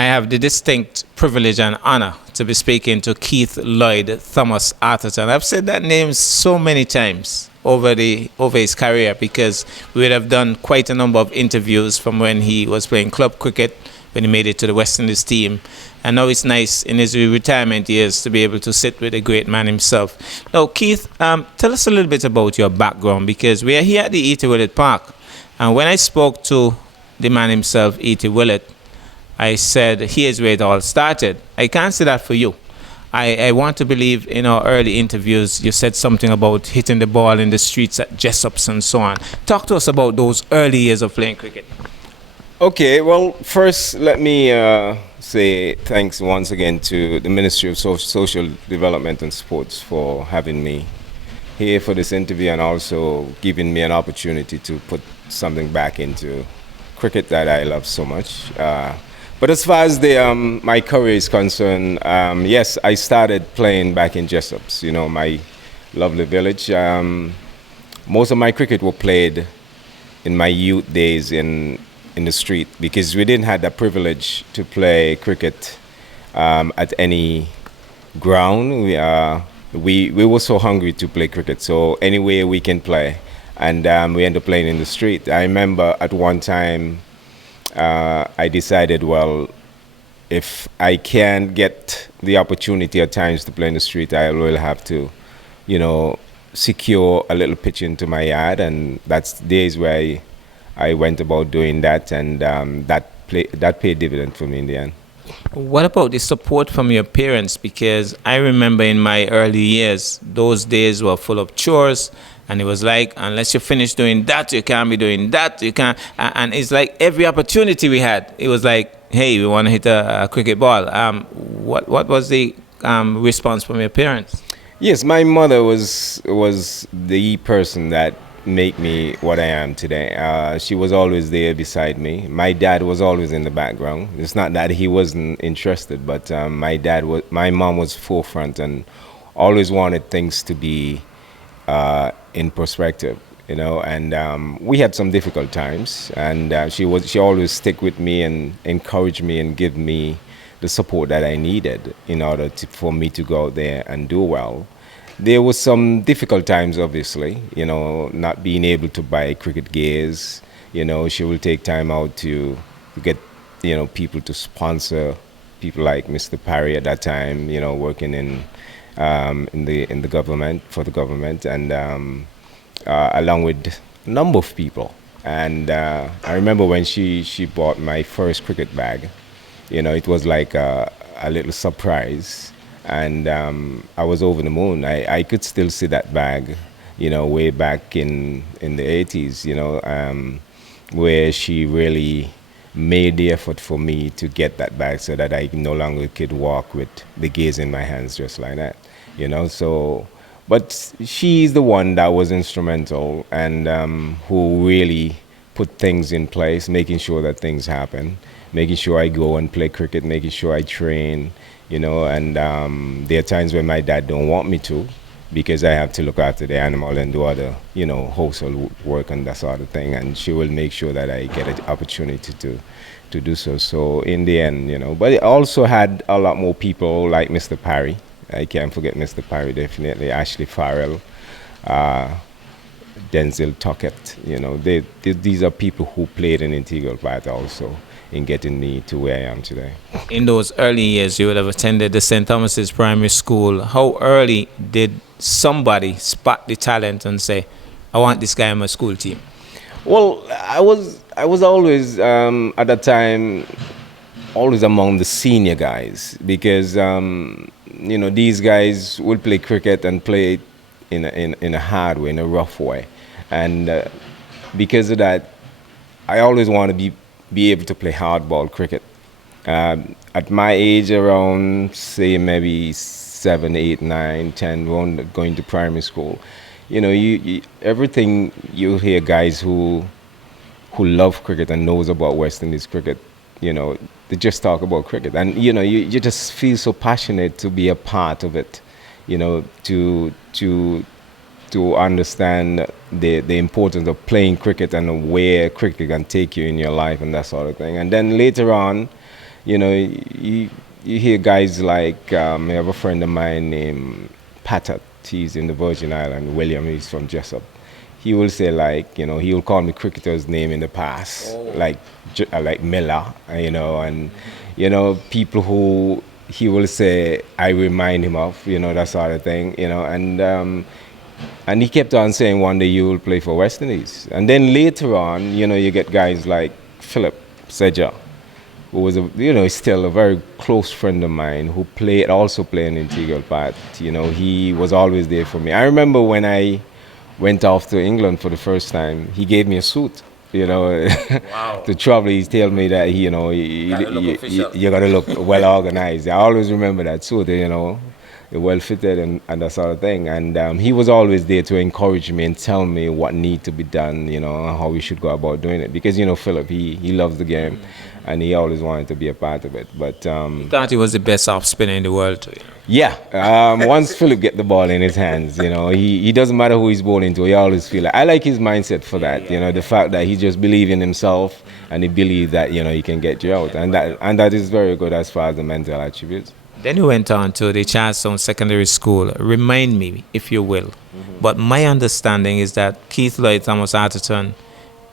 I have the distinct privilege and honor to be speaking to Keith Lloyd Thomas Arthurton. I've said that name so many times over his career because we would have done quite a number of interviews from when he was playing club cricket, when he made it to the West Indies team. And now it's nice in his retirement years to be able to sit with a great man himself. Now, Keith, tell us a little bit about your background, because we are here at the E.T. Willett Park. And when I spoke to the man himself, E.T. Willett, I said, here's where it all started. I can't say that for you. I want to believe in our early interviews, you said something about hitting the ball in the streets at Jessops and so on. Talk to us about those early years of playing cricket. Okay, well, first let me say thanks once again to the Ministry of Social Development and Sports for having me here for this interview and also giving me an opportunity to put something back into cricket that I love so much. But as far as my career is concerned, yes, I started playing back in Jessops, my lovely village. Most of my cricket were played in my youth days in the street because we didn't have the privilege to play cricket at any ground. We were so hungry to play cricket, so anywhere we can play, and we ended up playing in the street. I remember at one time I decided, well, if I can get the opportunity at times to play in the street, I will have to, secure a little pitch into my yard, and that's days where I went about doing that, and that paid dividend for me in the end. What about the support from your parents? Because I remember in my early years, those days were full of chores, and it was like, unless you finish doing that, you can't be doing that, you can't. And it's like every opportunity we had, it was like, hey, we want to hit a cricket ball. What was the response from your parents? Yes, my mother was the person that make me what I am today. She was always there beside me. My dad was always in the background. It's not that he wasn't interested, but my mom was forefront and always wanted things to be in perspective, and we had some difficult times, and she always stick with me and encourage me and give me the support that I needed in order for me to go out there and do well. There was some difficult times, obviously, not being able to buy cricket gears. She will take time out to get, people to sponsor people like Mr. Parry at that time, working in the government, for the government, and along with a number of people. And I remember when she bought my first cricket bag, it was like a little surprise. And I was over the moon. I could still see that bag, way back in the 80s, where she really made the effort for me to get that bag so that I no longer could walk with the gears in my hands just like that, So, but she's the one that was instrumental and who really put things in place, making sure that things happen, making sure I go and play cricket, making sure I train, and there are times when my dad don't want me to because I have to look after the animal and do other, household work and that sort of thing, and she will make sure that I get an opportunity to do so. So in the end, but it also had a lot more people like Mr. Parry. I can't forget Mr. Parry, definitely, Ashley Farrell, Denzel Tuckett, these are people who played an integral part also in getting me to where I am today. In those early years, you would have attended the St. Thomas's Primary School. How early did somebody spot the talent and say, I want this guy on my school team? Well, I was always, at that time, always among the senior guys because, these guys would play cricket and play it in a hard way, in a rough way. And because of that, I always want to be able to play hardball cricket. At my age, around, say, maybe 7, 8, 9, 10, going to primary school, everything you hear guys who love cricket and knows about West Indies cricket, they just talk about cricket. And, you just feel so passionate to be a part of it, to understand the importance of playing cricket and where cricket can take you in your life and that sort of thing. And then later on, You know, you hear guys like I have a friend of mine named Patat. He's in the Virgin Islands. William, he's from Jessup. He will say like, you know, he will call me cricketer's name in the past, like Miller, you know, and you know people who he will say I remind him of, you know, that sort of thing, you know, and he kept on saying one day you will play for West Indies, and then later on, you know, you get guys like Philip Seja, who was still a very close friend of mine who also played an integral part. You know, he was always there for me. I remember when I went off to England for the first time, he gave me a suit. You know, Wow. to travel, he told me that you got to look well organized. I always remember that suit. You know, well fitted and that sort of thing. And he was always there to encourage me and tell me what need to be done. You know, how we should go about doing it. Because you know, Philip, he loves the game. And he always wanted to be a part of it. But He thought he was the best off spinner in the world. You know? yeah, once Philip get the ball in his hands, you know, he doesn't matter who he's bowling to. He always feel like I like his mindset for that. You know, the fact that he just believes in himself and he believes that you know he can get you out, and that is very good as far as the mental attributes. Then you went on to the Charlestown Secondary School. Remind me, if you will. But my understanding is that Keith Lloyd Thomas Arthurton,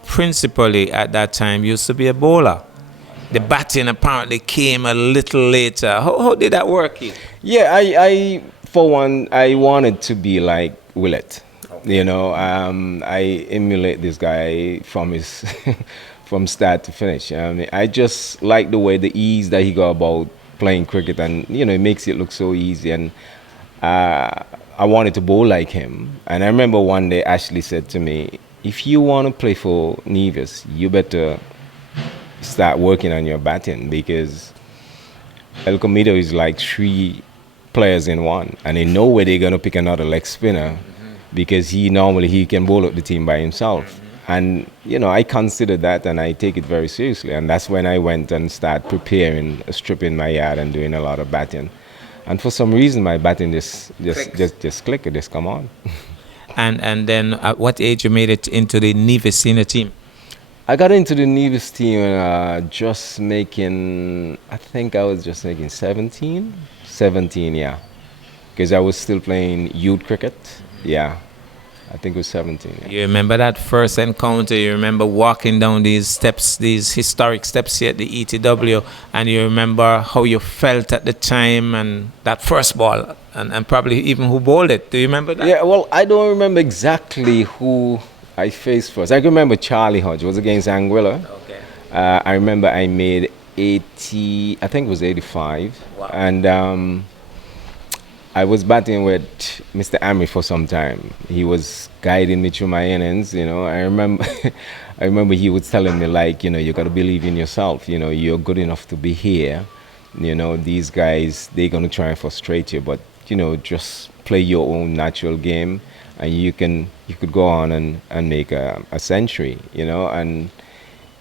principally at that time, used to be a bowler. The batting apparently came a little later. How did that work, Keith? Yeah, I for one, I wanted to be like Willett. You know, I emulate this guy from his from start to finish. I mean, I just like the way, the ease that he got about playing cricket, and you know, it makes it look so easy. And I wanted to bowl like him. And I remember one day Ashley said to me, "If you want to play for Nevis, you better start working on your batting, because El Comido is like 3 players in one, and they know where they're going to pick another leg spinner because he can bowl up the team by himself." And you know, I consider that and I take it very seriously, and that's when I went and started preparing, stripping my yard and doing a lot of batting. And for some reason my batting just clicked, it just come on. And then at what age you made it into the Nevisian team? I got into the Nevis team just making, I think I was just making 17, yeah. Because I was still playing youth cricket, yeah. I think it was 17. Yeah. You remember that first encounter? You remember walking down these steps, these historic steps here at the ETW, and you remember how you felt at the time and that first ball, and probably even who bowled it. Do you remember that? Yeah, well, I don't remember exactly who I faced first. I can remember Charlie Hodge. It was against Anguilla. Okay. I remember I made 80, I think it was 85. Wow. And I was batting with Mr. Amri for some time. He was guiding me through my innings, you know. I remember he was telling me, like, you know, you got to believe in yourself. You know, you're good enough to be here. You know, these guys, they're going to try and frustrate you. But, you know, just play your own natural game, and you could go on and make a century, you know. And,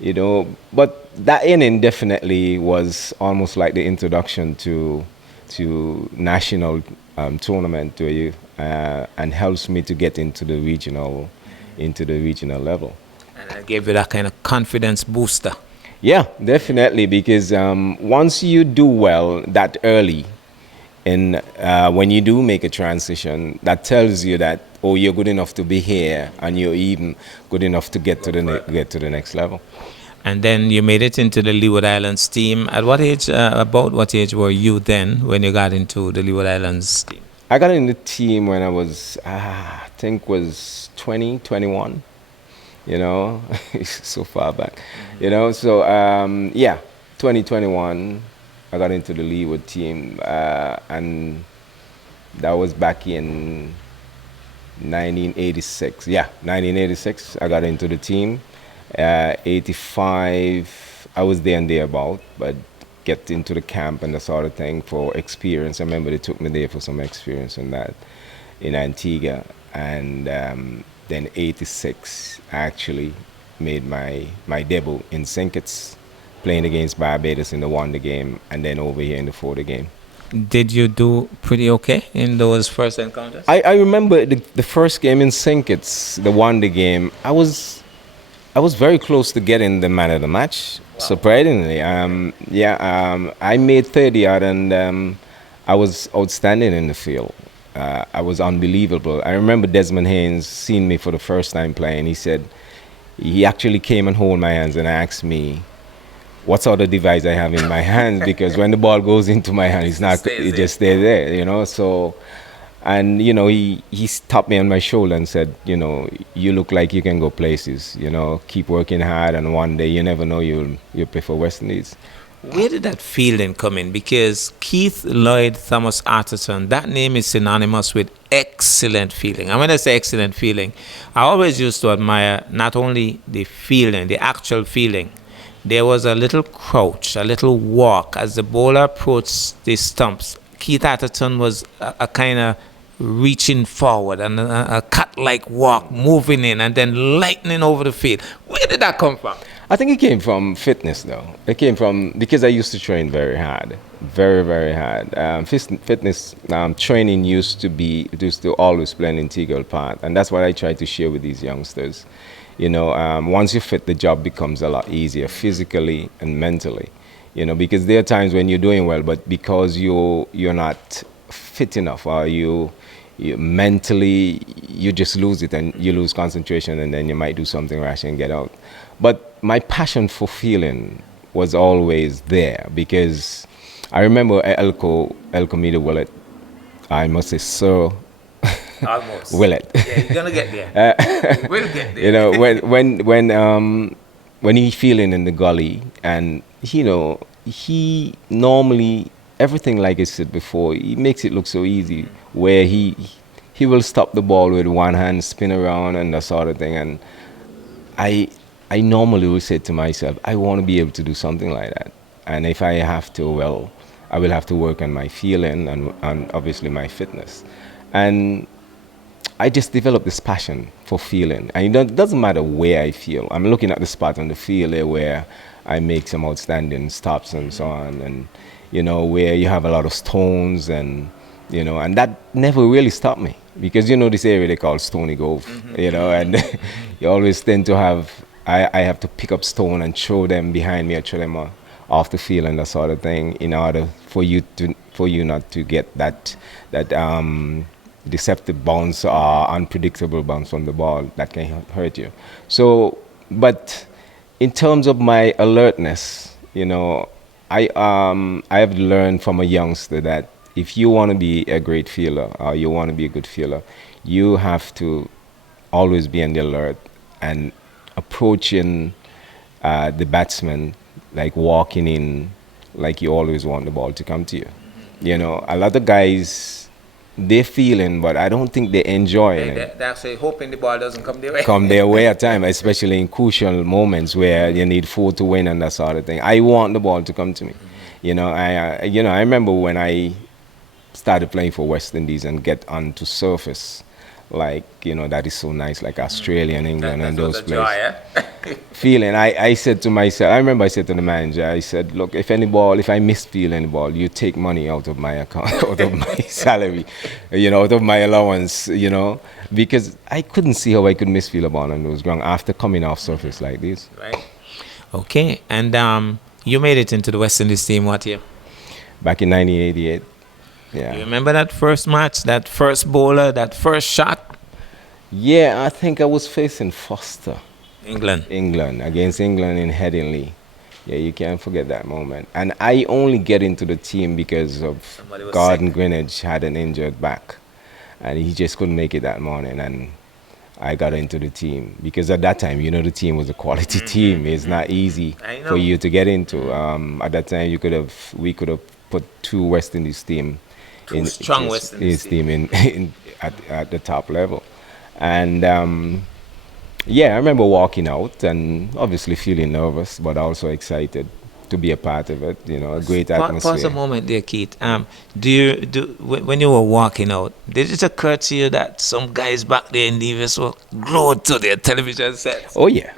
you know, but that inning definitely was almost like the introduction to national tournament to you, and helps me to get into the regional level. And I gave you that kind of confidence booster. Yeah, definitely, because once you do well that early, and when you do make a transition, that tells you that, oh, you're good enough to be here, and you're even good enough to get to the next level. And then you made it into the Leeward Islands team. At what age, about what age were you then when you got into the Leeward Islands team? I got in the team when I was, I think was 20, 21, you know, so far back, you know. So, yeah, 2021, I got into the Leeward team, and that was back in 1986. Yeah, 1986, I got into the team. 85, I was there and thereabout, but get into the camp and that sort of thing for experience. I remember they took me there for some experience in that, in Antigua. And then 86, I actually made my debut in St. Kitts, playing against Barbados in the wonder game, and then over here in the 40 game. Did you do pretty okay in those first encounters? I remember the first game in St. Kitts, the wonder game, I I was very close to getting the man of the match, surprisingly. I made 30 out, and I was outstanding in the field. I was unbelievable. I remember Desmond Haynes seeing me for the first time playing. He said, he actually came and held my hands and asked me what sort of device I have in my hands, because when the ball goes into my hand, it just stays there, you know. So, and you know, he tapped me on my shoulder and said, you know, you look like you can go places, you know, keep working hard, and one day, you never know, you'll play for West Indies. Where did that feeling come in? Because Keith Lloyd Thomas Arthurton, that name is synonymous with excellent feeling. And when I say excellent feeling, I always used to admire not only the feeling, the actual feeling. There was a little crouch, a little walk as the bowler approached the stumps. Keith Arthurton was a kind of reaching forward and a cat-like walk, moving in and then lightning over the field. Where did that come from? I think it came from fitness, though. It came from, because I used to train very hard, very, very hard. Fitness training used to always play an integral part, and that's what I try to share with these youngsters. You know, once you fit, the job becomes a lot easier, physically and mentally. You know, because there are times when you're doing well, but because you're not fit enough, or you mentally, you just lose it and you lose concentration, and then you might do something rash and get out. But my passion for feeling was always there, because I remember Elko Meter Willett, I must say Sir Almost. Willett. Yeah, you're gonna get there. We'll get there. You know, when he feeling in the gully, and you know, he normally, everything like I said before, he makes it look so easy, where he will stop the ball with one hand, spin around and that sort of thing. And I normally will say to myself, I want to be able to do something like that. And if I have to, well, I will have to work on my feeling and obviously my fitness. And I just developed this passion for feeling. And it doesn't matter where I feel. I'm looking at the spot on the field there where I make some outstanding stops and so on. And, you know, where you have a lot of stones, and, you know, and that never really stopped me. Because, you know, this area they call Stony Grove, you know, and you always tend to have, I have to pick up stone and throw them behind me, or throw them off the field and that sort of thing, in order for you not to get that deceptive bounce or unpredictable bounce from the ball that can hurt you. So, but in terms of my alertness, you know, I have learned from a youngster that if you want to be a great fielder, or you want to be a good fielder, you have to always be on the alert and approaching the batsman like walking in, like you always want the ball to come to you. You know, a lot of guys, they're feeling, but I don't think they enjoy it. They're actually hoping the ball doesn't come their way. Come their way at time, especially in crucial moments where you need 4 to win and that sort of thing. I want the ball to come to me. You know, I remember when I started playing for West Indies and get onto surface, like, you know, that is so nice, like Australia and England and those places. Joy, eh? Feeling, I said to myself, I remember I said to the manager, I said, look, if I misfeel any ball, you take money out of my account, out of my salary, you know, out of my allowance, you know, because I couldn't see how I could misfeel a ball on those ground after coming off surface like this. Right. Okay, and you made it into the West Indies team what year? Back in 1988. Yeah. You remember that first match, that first bowler, that first shot? Yeah, I think I was facing Foster. England Against England in Headingley. Yeah, you can't forget that moment. And I only get into the team because of Gordon Greenidge had an injured back, and he just couldn't make it that morning, and I got into the team because at that time, you know, the team was a quality team. It's not easy for you to get into. At that time, we could have put 2 West Indies team, strong West Indies team at the top level, and. Yeah, I remember walking out and obviously feeling nervous, but also excited to be a part of it. You know, a great atmosphere. Pause a moment there, Keith. When you were walking out, did it occur to you that some guys back there in Nevis were glued to their television sets? Oh yeah,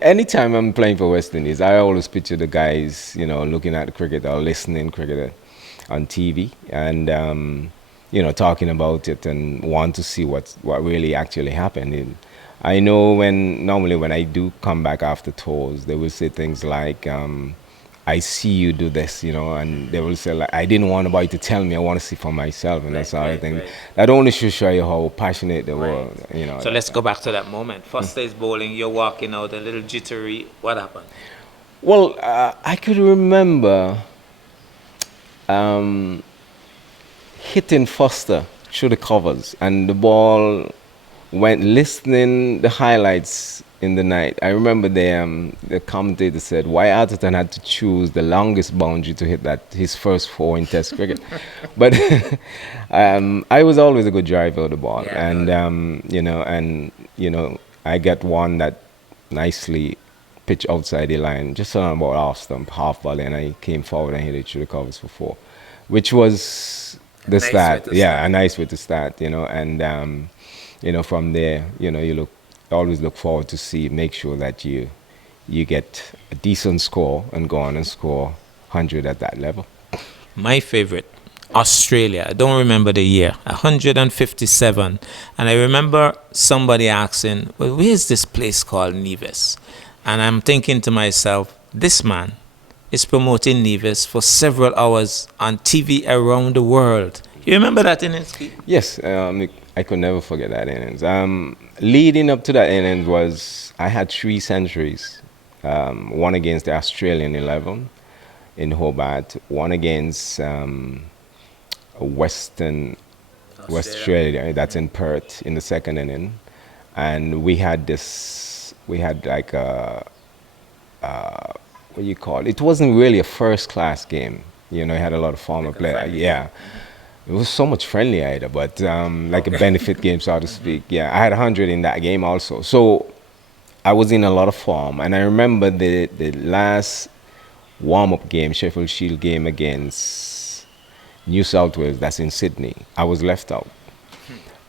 anytime I'm playing for West Indies, I always picture the guys, you know, looking at the cricket or listening cricket on TV, and you know, talking about it and want to see what really actually happened. I know normally when I do come back after tours, they will say things like, I see you do this, and they will say like, I didn't want anybody to tell me, I want to see for myself, and that sort of thing. Right. That only should show you how passionate they Right. were. So let's go back to that moment. First day's bowling, you're walking out, a little jittery. What happened? Well, I could remember hitting Foster through the covers, and the ball went listening the highlights in the night. I remember the commentator said why Arthurton had to choose the longest boundary to hit his first 4 in Test cricket, but I was always a good driver of the ball, and I got one that nicely pitched outside the line, just on about half stump, half volley, and I came forward and hit it through the covers for 4, which was the Nice start. way to Yeah, start. a nice way to start, and from there, you always look forward to make sure that you get a decent score and go on and score 100 at that level. My favorite, Australia. I don't remember the year, 157. And I remember somebody asking, well, where's this place called Nevis? And I'm thinking to myself, this man is promoting Nevis for several hours on TV around the world. You remember that innings, Keith? Yes, I could never forget that innings. Leading up to that innings I had 3 centuries. One against the Australian 11 in Hobart, one against Western Australia, that's in Perth, in the second inning. And we had like what do you call it? It wasn't really a first class game. It had a lot of former players. Yeah. It was so much friendly either, but like a benefit game, so to speak. Yeah, I had 100 in that game also. So I was in a lot of form. And I remember the last warm-up game, Sheffield Shield game against New South Wales, that's in Sydney. I was left out.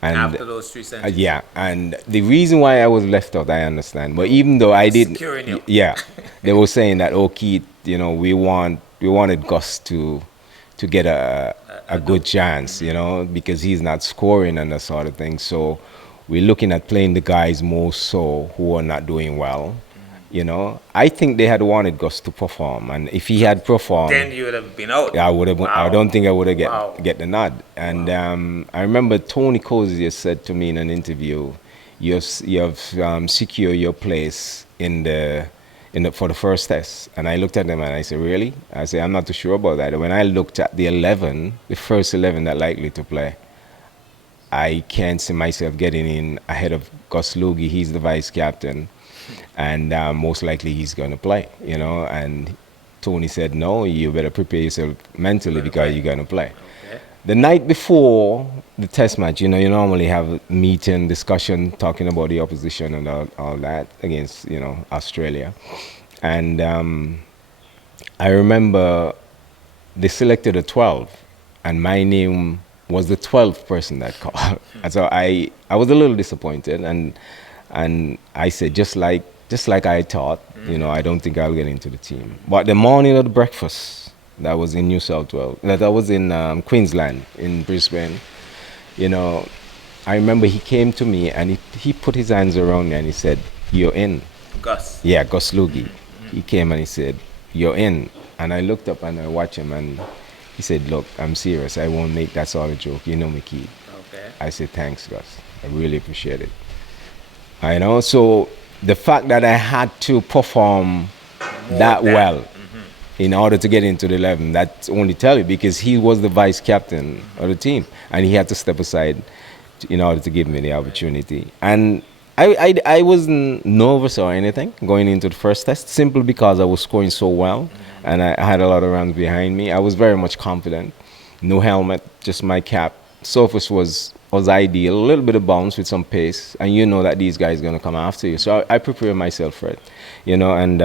And After those 3 centuries. yeah, and the reason why I was left out, I understand. But even though I didn't, Securing you. yeah, they were saying that, oh, Keith, we wanted Gus to get a good chance, because he's not scoring and that sort of thing. So we're looking at playing the guys more so who are not doing well. I think they had wanted Gus to perform, and if he had performed, Then you would have been out. I would have. Wow. I don't think I would have Wow. get the nod. And I remember Tony Cozier said to me in an interview, "You have secured your place for the first test." And I looked at him and I said, "Really?" I said, "I'm not too sure about that." When I looked at the first 11 that likely to play, I can't see myself getting in ahead of Gus Logie. He's the vice captain, and most likely he's going to play, And Tony said, no, you better prepare yourself mentally because you're going to play. Okay. The night before the test match, you normally have a meeting, discussion, talking about the opposition and all that against, Australia. And I remember they selected a 12, and my name was the 12th person that called. And so I was a little disappointed, and I said, just like I thought, I don't think I'll get into the team. But the morning of the breakfast, that was in New South Wales, that was in Queensland, in Brisbane, I remember he came to me and he put his hands around me and he said, "You're in." Gus. Yeah, Gus Logie. He came and he said, "You're in." And I looked up and I watched him and he said, "Look, I'm serious. I won't make that sort of joke. You know me, Keith." Okay. I said, "Thanks, Gus. I really appreciate it." So the fact that I had to perform that well in order to get into the 11, that only tell you, because he was the vice captain of the team and he had to step aside in order to give me the opportunity. And I wasn't nervous or anything going into the first test, simply because I was scoring so well and I had a lot of runs behind me. I was very much confident. No helmet, just my cap. Surface was ideal, a little bit of bounce with some pace, and you know that these guys are going to come after you. So I prepared myself for it, and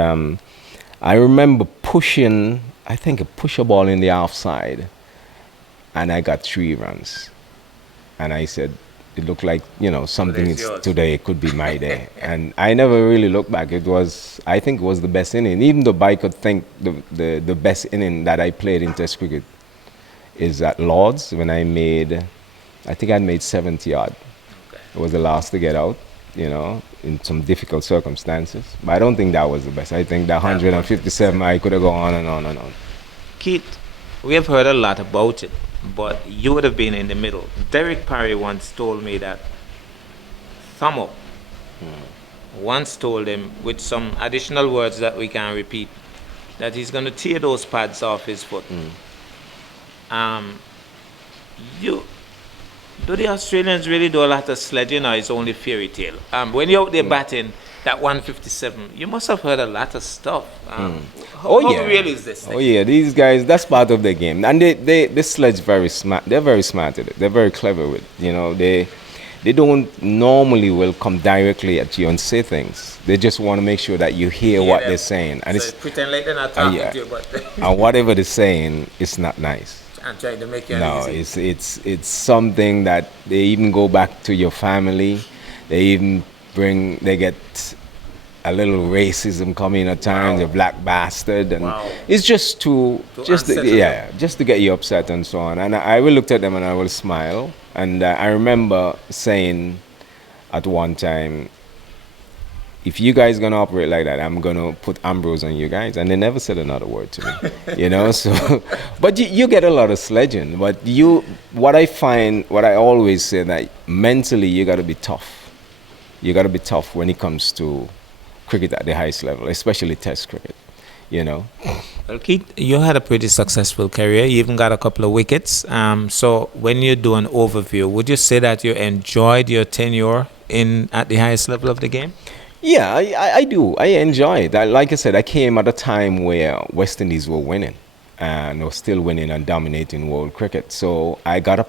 I remember pushing, I think, push a ball in the offside, and I got 3 runs. And I said, it looked like, something Today's yours. today could be my day. And I never really looked back. I think it was the best inning. Even though I could think the best inning that I played in Test cricket is at Lords, when I think I'd made 70 odd. Okay. It was the last to get out. in some difficult circumstances. But I don't think that was the best. I think that 157, I could have gone on and on and on. Keith, we have heard a lot about it, but you would have been in the middle. Derek Parry once told me that Thummo once told him, with some additional words that we can repeat, that he's going to tear those pads off his foot. You do the Australians really do a lot of sledging, or it's only fairy tale? When you're out there batting that 157, you must have heard a lot of stuff. How real is this thing? Oh yeah, these guys, that's part of their game, and they sledge very smart. They're very smart at it. They're very clever with it. They don't normally will come directly at you and say things. They just want to make sure that you hear what they're saying, and so pretend like they're not talking to you, but and whatever they're saying, it's not nice. I'm trying to make you uneasy. It's something that they even go back to your family. They get a little racism coming at times, a black bastard, and it's just to get you upset and so on. And I will look at them and I will smile. And I remember saying at one time, if you guys gonna operate like that, I'm gonna put Ambrose on you guys. And they never said another word to me, So, but you get a lot of sledging. But what I always say, that mentally you gotta be tough. You gotta be tough when it comes to cricket at the highest level, especially Test cricket. Well, Keith, you had a pretty successful career. You even got a couple of wickets. So when you do an overview, would you say that you enjoyed your tenure at the highest level of the game? Yeah, I do. I enjoy it. Like I said, I came at a time where West Indies were winning, and were still winning and dominating world cricket. So I get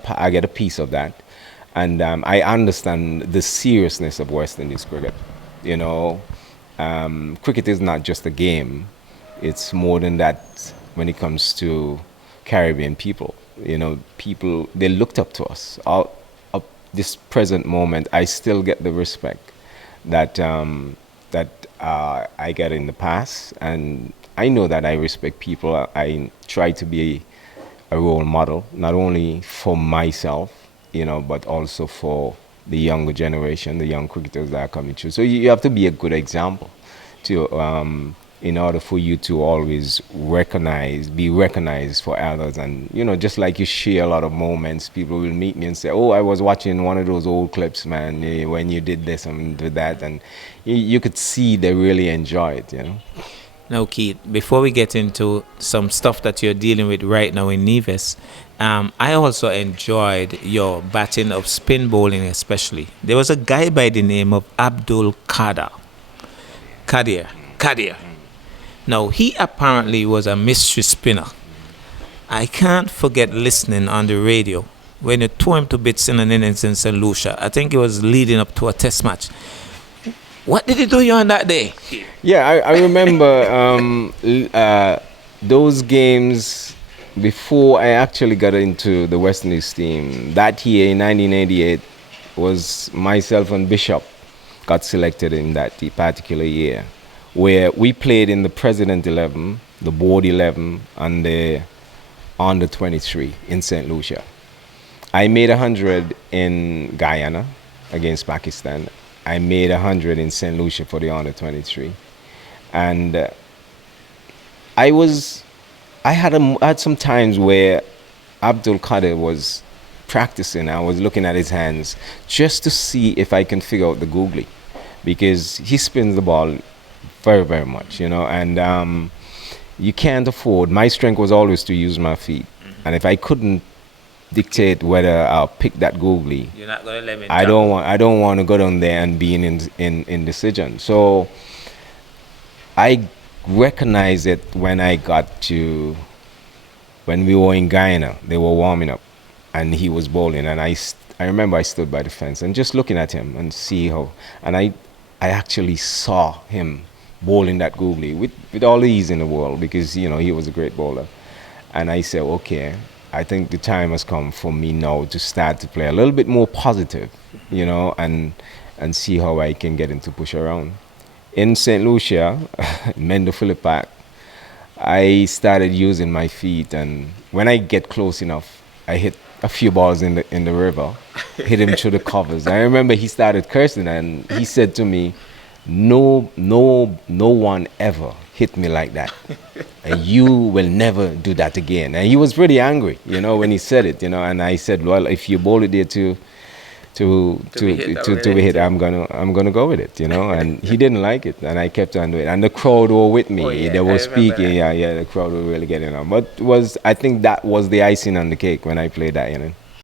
a piece of that, and I understand the seriousness of West Indies cricket. Cricket is not just a game. It's more than that when it comes to Caribbean people. People, they looked up to us. Up this present moment, I still get the respect that I get in the past, and I know that I respect people. I try to be a role model, not only for myself, but also for the younger generation, the young cricketers that are coming through. So you have to be a good example in order for you to always be recognized for others. And, just like you share a lot of moments, people will meet me and say, oh, I was watching one of those old clips, man, when you did this and did that. And you could see they really enjoy it, Now, Keith, before we get into some stuff that you're dealing with right now in Nevis, I also enjoyed your batting of spin bowling especially. There was a guy by the name of Abdul Qadir. Now, he apparently was a mystery spinner. I can't forget listening on the radio when you tore him to bits in an innings in St. Lucia. I think it was leading up to a test match. What did he do you on that day? Yeah, I remember those games before I actually got into the West Indies team. That year in 1988 was myself and Bishop got selected in that particular year, where we played in the President 11, the Board 11, and the Under 23 in St. Lucia. I made 100 in Guyana against Pakistan. I made 100 in St. Lucia for the Under 23. And I had some times where Abdul Qadir was practicing. I was looking at his hands just to see if I can figure out the googly, because he spins the ball very, very much, and you can't afford. My strength was always to use my feet, and if I couldn't dictate whether I'll pick that googly, you're not going to let me. I don't want to go down there and be in indecision. So I recognized it when we were in Guyana. They were warming up, and he was bowling, and I remember I stood by the fence and just looking at him and see how, and I actually saw him bowling that googly with all the ease in the world, because he was a great bowler. And I said, okay, I think the time has come for me now to start to play a little bit more positive, and see how I can get him to push around. In St. Lucia, Mendo Phillip Park, I started using my feet, and when I get close enough, I hit a few balls in the river, hit him through the covers. I remember he started cursing and he said to me, no one ever hit me like that, and you will never do that again. And he was pretty angry, when he said it, And I said, well, if you bowl it there to be hit, I'm gonna go with it, And he didn't like it, and I kept on doing it. And the crowd were with me. Oh, yeah, They were I speaking. remember. Yeah, the crowd were really getting on. But I think that was the icing on the cake when I played that,